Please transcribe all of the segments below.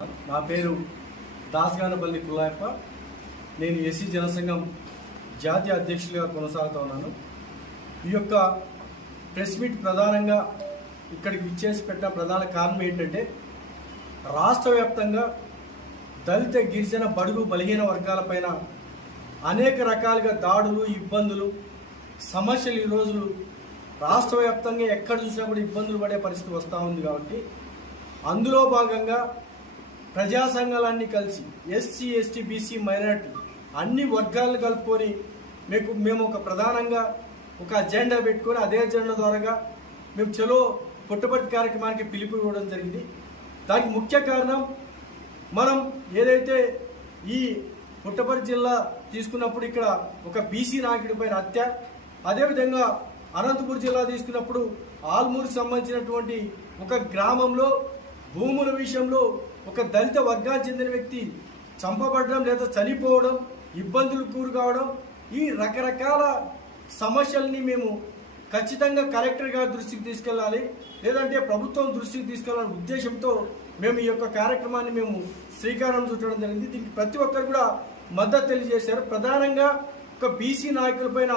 నా పేరు దాస్గానపల్లి కుల్లాయప్ప నేను ఎస్సీ జనసంఘం జాతీయ అధ్యక్షులుగా కొనసాగుతూ ఉన్నాను. ఈ యొక్క ప్రెస్ మీట్ ప్రధానంగా ఇక్కడికి విచ్చేసి పెట్టిన ప్రధాన కారణం ఏంటంటే రాష్ట్ర వ్యాప్తంగా దళిత గిరిజన బడుగు బలహీన వర్గాలపైన అనేక రకాలుగా దాడులు ఇబ్బందులు సమస్యలు ఈ రోజులు రాష్ట్ర వ్యాప్తంగా ఎక్కడ చూసినా కూడా ఇబ్బందులు పడే పరిస్థితి వస్తూ ఉంది కాబట్టి అందులో భాగంగా ప్రజా సంఘాలన్నీ కలిసి ఎస్సీ ఎస్టీ బీసీ మైనారిటీ అన్ని వర్గాలు కలుపుకొని మీకు మేము ఒక ప్రధానంగా ఒక అజెండా పెట్టుకొని అదే అజెండా ద్వారాగా మేము చలో పుట్టపర్తి కార్యక్రమానికి పిలుపు ఇవ్వడం జరిగింది. దానికి ముఖ్య కారణం మనం ఏదైతే ఈ పుట్టపర్తి జిల్లా తీసుకున్నప్పుడు ఇక్కడ ఒక బీసీ నాయకుడి పైన హత్య అదేవిధంగా అనంతపురం జిల్లా తీసుకున్నప్పుడు ఆల్మూరుకి సంబంధించినటువంటి ఒక గ్రామంలో భూముల విషయంలో ఒక దళిత వర్గానికి చెందిన వ్యక్తి చంపబడడం లేదా చనిపోవడం ఇబ్బందులు కూరు కావడం ఈ రకరకాల సమస్యల్ని మేము ఖచ్చితంగా కలెక్టర్ గారి దృష్టికి తీసుకెళ్ళాలి. లేదంటే ప్రభుత్వం దృష్టికి తీసుకెళ్ళాలనే ఉద్దేశంతో మేము ఈ యొక్క కార్యక్రమాన్ని మేము శ్రీకారం చుట్టడం జరిగింది. దీనికి ప్రతి ఒక్కరు కూడా మద్దతు తెలియజేశారు. ప్రధానంగా ఒక బీసీ నాయకులపైన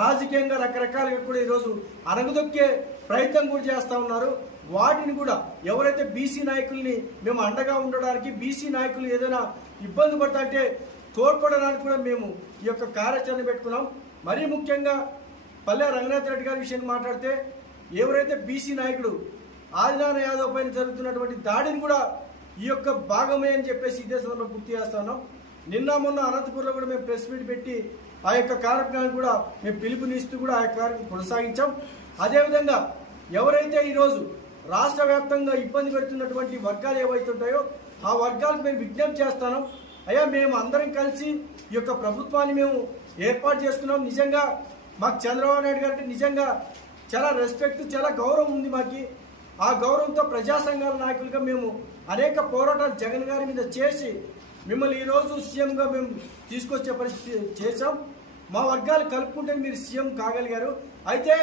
రాజకీయంగా రకరకాలుగా కూడా ఈరోజు అరగదొక్కే ప్రయత్నం కూడా చేస్తూ ఉన్నారు. వాటిని కూడా ఎవరైతే బీసీ నాయకుల్ని మేము అండగా ఉండడానికి బీసీ నాయకులు ఏదైనా ఇబ్బంది పడతా అంటే తోడ్పడడానికి కూడా మేము ఈ యొక్క కార్యాచరణ పెట్టుకున్నాం. మరీ ముఖ్యంగా పల్లె రంగనాథ్ రెడ్డి గారి విషయాన్ని మాట్లాడితే ఎవరైతే బీసీ నాయకుడు ఆదినారాయణ యాదవ్ పైన జరుగుతున్నటువంటి దాడిని కూడా ఈ యొక్క భాగమే అని చెప్పేసి ఇదే సందర్భంలో గుర్తు చేస్తున్నాం నిన్న మొన్న అనంతపురంలో కూడా మేము ప్రెస్ మీట్ పెట్టి ఆ యొక్క కార్యక్రమాన్ని కూడా మేము పిలుపునిస్తూ కూడా ఆ యొక్క కార్యక్రమం కొనసాగించాం. అదేవిధంగా ఎవరైతే ఈరోజు రాష్ట్ర వ్యాప్తంగా ఇబ్బంది పెడుతున్నటువంటి వర్గాలు ఏవైతే ఉంటాయో ఆ వర్గాలకు మేము విజ్ఞప్తి చేస్తాను. అయ్యా మేము అందరం కలిసి ఈ యొక్క ప్రభుత్వాన్ని మేము ఏర్పాటు చేసుకున్నాం. నిజంగా మాకు చంద్రబాబు నాయుడు గారికి నిజంగా చాలా రెస్పెక్ట్ చాలా గౌరవం ఉంది మాకు. ఆ గౌరవంతో ప్రజా సంఘాల నాయకులుగా మేము అనేక పోరాటాలు జగన్ గారి మీద చేసి మిమ్మల్ని ఈరోజు సీఎంగా మేము తీసుకొచ్చే పరిస్థితి చేశాం. మా వర్గాలు కలుపుకుంటే మీరు సీఎం కాగలిగారు. అయితే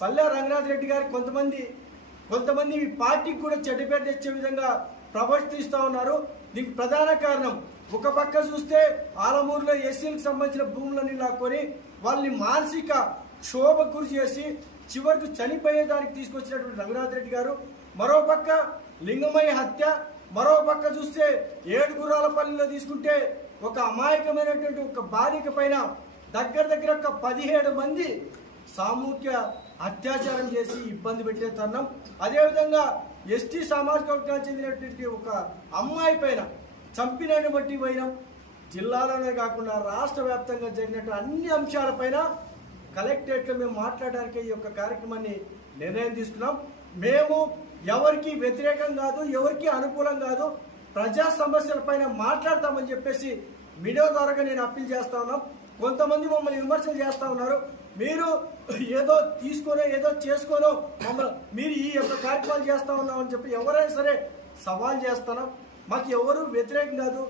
పల్లె రంగనాథ్ రెడ్డి గారు కొంతమంది కొంతమంది మీ పార్టీకి కూడా చెడ్డపేట తెచ్చే విధంగా ప్రవర్తిస్తూ ఉన్నారు. దీనికి ప్రధాన కారణం ఒక పక్క చూస్తే ఆలమూరులో ఎస్సీలకు సంబంధించిన భూములన్నీ లాక్కొని వాళ్ళని మానసిక క్షోభ గురి చేసి చివరికి చనిపోయేదానికి తీసుకొచ్చినటువంటి రఘునాథ్ రెడ్డి గారు. మరో పక్క లింగమయ్య హత్య మరో పక్క చూస్తే ఏడుగురాలపల్లిలో తీసుకుంటే ఒక అమాయకమైనటువంటి ఒక బాలిక పైన దగ్గర దగ్గర ఒక పదిహేడు మంది సామూహిక అత్యాచారం చేసి ఇబ్బంది పెట్టే తరుణం. అదేవిధంగా ఎస్టీ సామాజిక వర్గానికి చెందినటువంటి ఒక అమ్మాయి పైన చంపినని బట్టి పోయినాం. జిల్లాలోనే కాకుండా రాష్ట్ర వ్యాప్తంగా జరిగినట్టు అన్ని అంశాలపైన కలెక్టరేట్లో మేము మాట్లాడడానికి ఈ యొక్క కార్యక్రమాన్ని నిర్ణయం తీసుకున్నాం. మేము ఎవరికి వ్యతిరేకం కాదు ఎవరికి అనుకూలం కాదు ప్రజా సమస్యలపైన మాట్లాడతామని చెప్పేసి మీడియా ద్వారా నేను అప్పీల్ చేస్తా ఉన్నాం. కొంతమంది మమ్మల్ని విమర్శలు చేస్తా ఉన్నారు. మీరు ఏదో తీసుకోనో ఏదో చేసుకోనో మమ్మల్ని మీరు ఈ యొక్క కార్యక్రమాలు చేస్తా ఉన్నామని చెప్పి ఎవరైనా సరే సవాల్ చేస్తాను మాకు ఎవరు వ్యతిరేకం కాదు.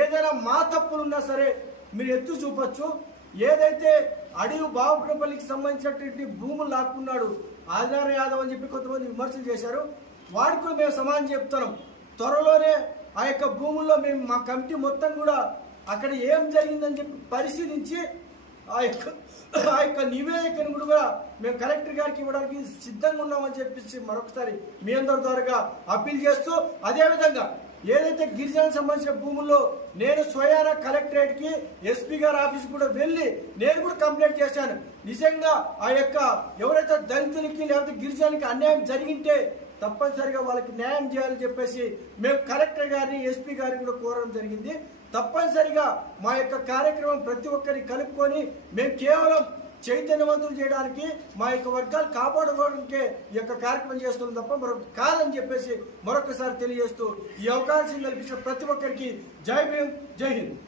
ఏదైనా మా తప్పులు ఉన్నా సరే మీరు ఎత్తు చూపొచ్చు. ఏదైతే అడవి బాబుపల్లికి సంబంధించినటువంటి భూములు లాక్కున్నాడు ఆదినారాయణ యాదవ్ అని చెప్పి కొంతమంది విమర్శలు చేశారు. వాడికి కూడా మేము సమానం చెప్తున్నాం. త్వరలోనే ఆ యొక్క భూముల్లో మేము మా కమిటీ మొత్తం కూడా అక్కడ ఏం జరిగిందని చెప్పి పరిశీలించి ఆ యొక్క ఆ యొక్క నివేదికను కూడా మేము కలెక్టర్ గారికి ఇవ్వడానికి సిద్ధంగా ఉన్నామని చెప్పేసి మరొకసారి మీ అందరి ద్వారా అప్పీల్ చేస్తూ అదేవిధంగా ఏదైతే గిరిజనకు సంబంధించిన భూముల్లో నేను స్వయాన కలెక్టరేట్కి ఎస్పీ గారి ఆఫీస్ కూడా వెళ్ళి నేను కూడా కంప్లైంట్ చేశాను. నిజంగా ఆ యొక్క ఎవరైతే దళితులకి లేకపోతే గిరిజనకి అన్యాయం జరిగింటే తప్పనిసరిగా వాళ్ళకి న్యాయం చేయాలని చెప్పేసి మేము కలెక్టర్ గారిని ఎస్పీ గారిని కూడా కోరడం జరిగింది. తప్పనిసరిగా మా యొక్క కార్యక్రమం ప్రతి ఒక్కరిని కలుపుకొని మేము కేవలం చైతన్యవంతులు చేయడానికి మా యొక్క వర్గాలు కాపాడుకోవడానికే ఈ యొక్క కార్యక్రమం చేస్తున్నాం తప్ప మరొక కాదని చెప్పేసి మరొకసారి తెలియజేస్తూ ఈ అవకాశం కల్పించిన ప్రతి ఒక్కరికి జై భీమ్ జై హింద్.